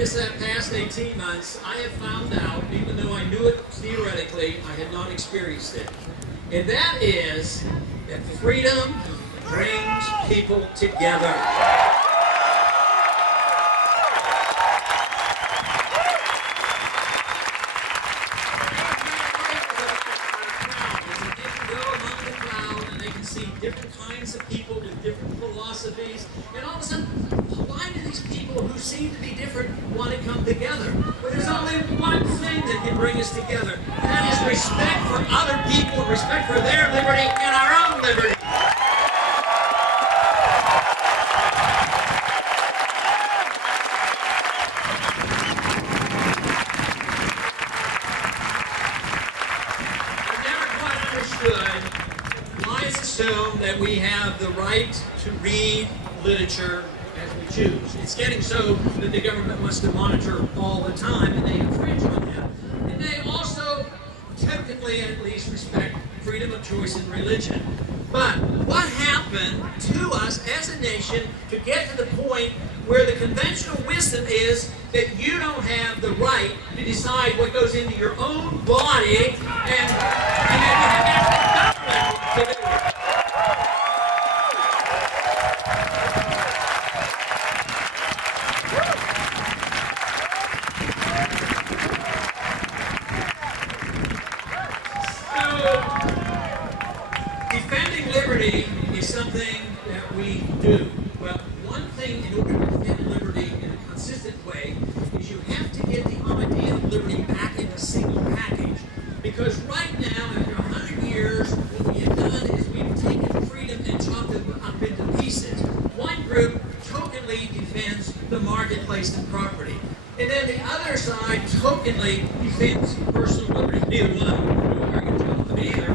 this past 18 months, I have found out, even though I knew it theoretically, I had not experienced it. And that is that freedom brings people together. Different kinds of people with different philosophies, and all of a sudden, why do these people who seem to be different want to come together? But there's only one thing that can bring us together, and that is respect for other people, respect for their liberty and our own liberty. I've never quite understood why it's assumed that we have the right to read literature as we choose. It's getting so that the government wants to monitor all the time, and they infringe on that. And they also, technically at least, respect freedom of choice in religion. But what happened to us as a nation to get to the point where the conventional wisdom is that you don't have the right to decide what goes into your own body, and that you have to ask the government to do it? Defending liberty is something that we do. Well, one thing in order to defend liberty in a consistent way is you have to get the idea of liberty back in a single package. Because right now, after 100 years, what we have done is we've taken freedom and chopped it up into pieces. One group tokenly defends the marketplace and property. And then the other side tokenly defends personal liberty. Neither one do a very good job of either.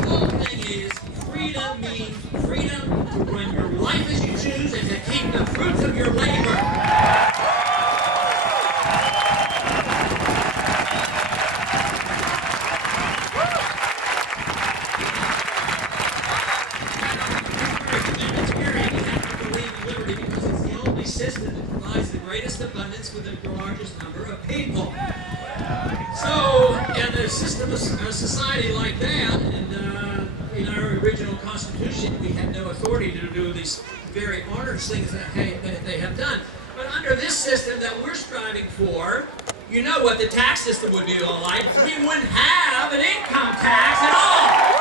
The whole thing is freedom means freedom to run your life as you choose and to keep the fruits of your labor. System that provides the greatest abundance with the largest number of people. So, in a system, a society like that, and in our original Constitution, we had no authority to do these very onerous things that they have done. But under this system that we're striving for, you know what the tax system would be all like. We wouldn't have an income tax at all.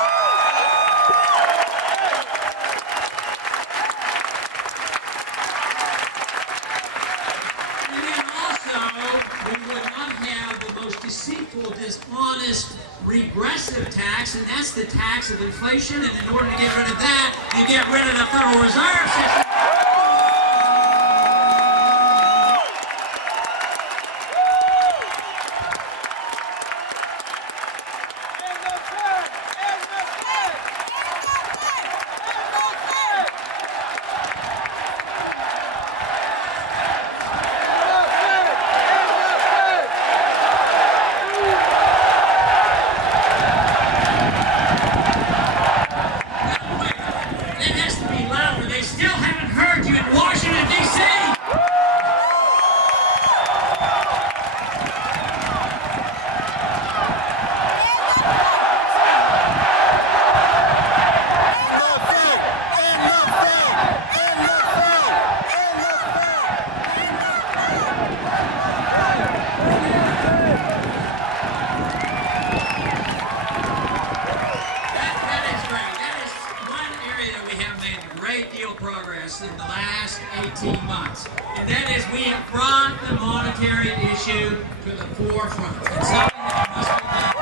Deceitful, dishonest, regressive tax, and that's the tax of inflation. And in order to get rid of that, you get rid of the Federal Reserve System. Progress in the last 18 months, and that is we have brought the monetary issue to the forefront. It's something that must be done.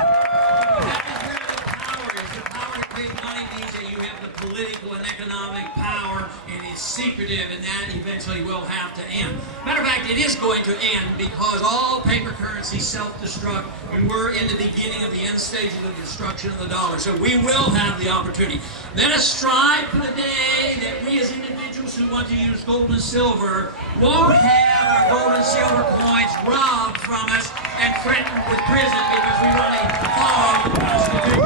That is where the power is. The power to create money means that you have the political and economic power, and it's secretive, and that eventually will have to end. Matter of fact, it is going to end because all paper currency self-destruct, and we're in the beginning of the end stage of the destruction of the dollar. So we will have the opportunity. Let us strive for the day that we as individuals who want to use gold and silver won't have our gold and silver coins robbed from us and threatened with prison because we really follow the Constitution.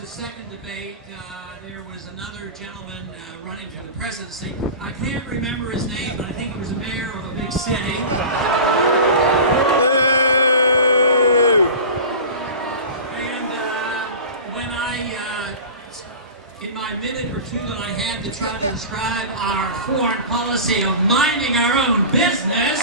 was a second debate. There was another gentleman running for the presidency. I can't remember his name, but I think he was a mayor of a big city. And when in my minute or two that I had to try to describe our foreign policy of minding our own business,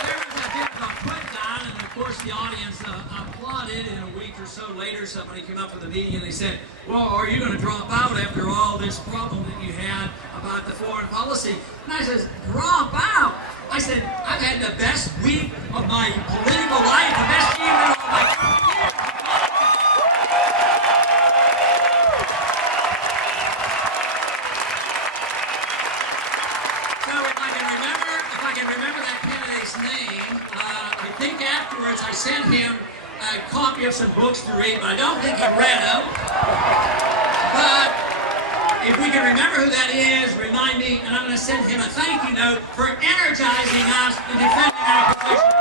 there was a bit of a put down, and of course the audience applauded. And a week or so later, somebody came up with a meeting and they said, well, are you going to drop out after all this problem that you had about the foreign policy? And I said, drop out? I said, I've had the best week of my political life, the best year of my career. So if I can remember that candidate's name, I think afterwards I sent him a copy of some books to read, but I don't think he read them. But if we can remember who that is, remind me, and I'm going to send him a thank you note for energizing us in defending our position.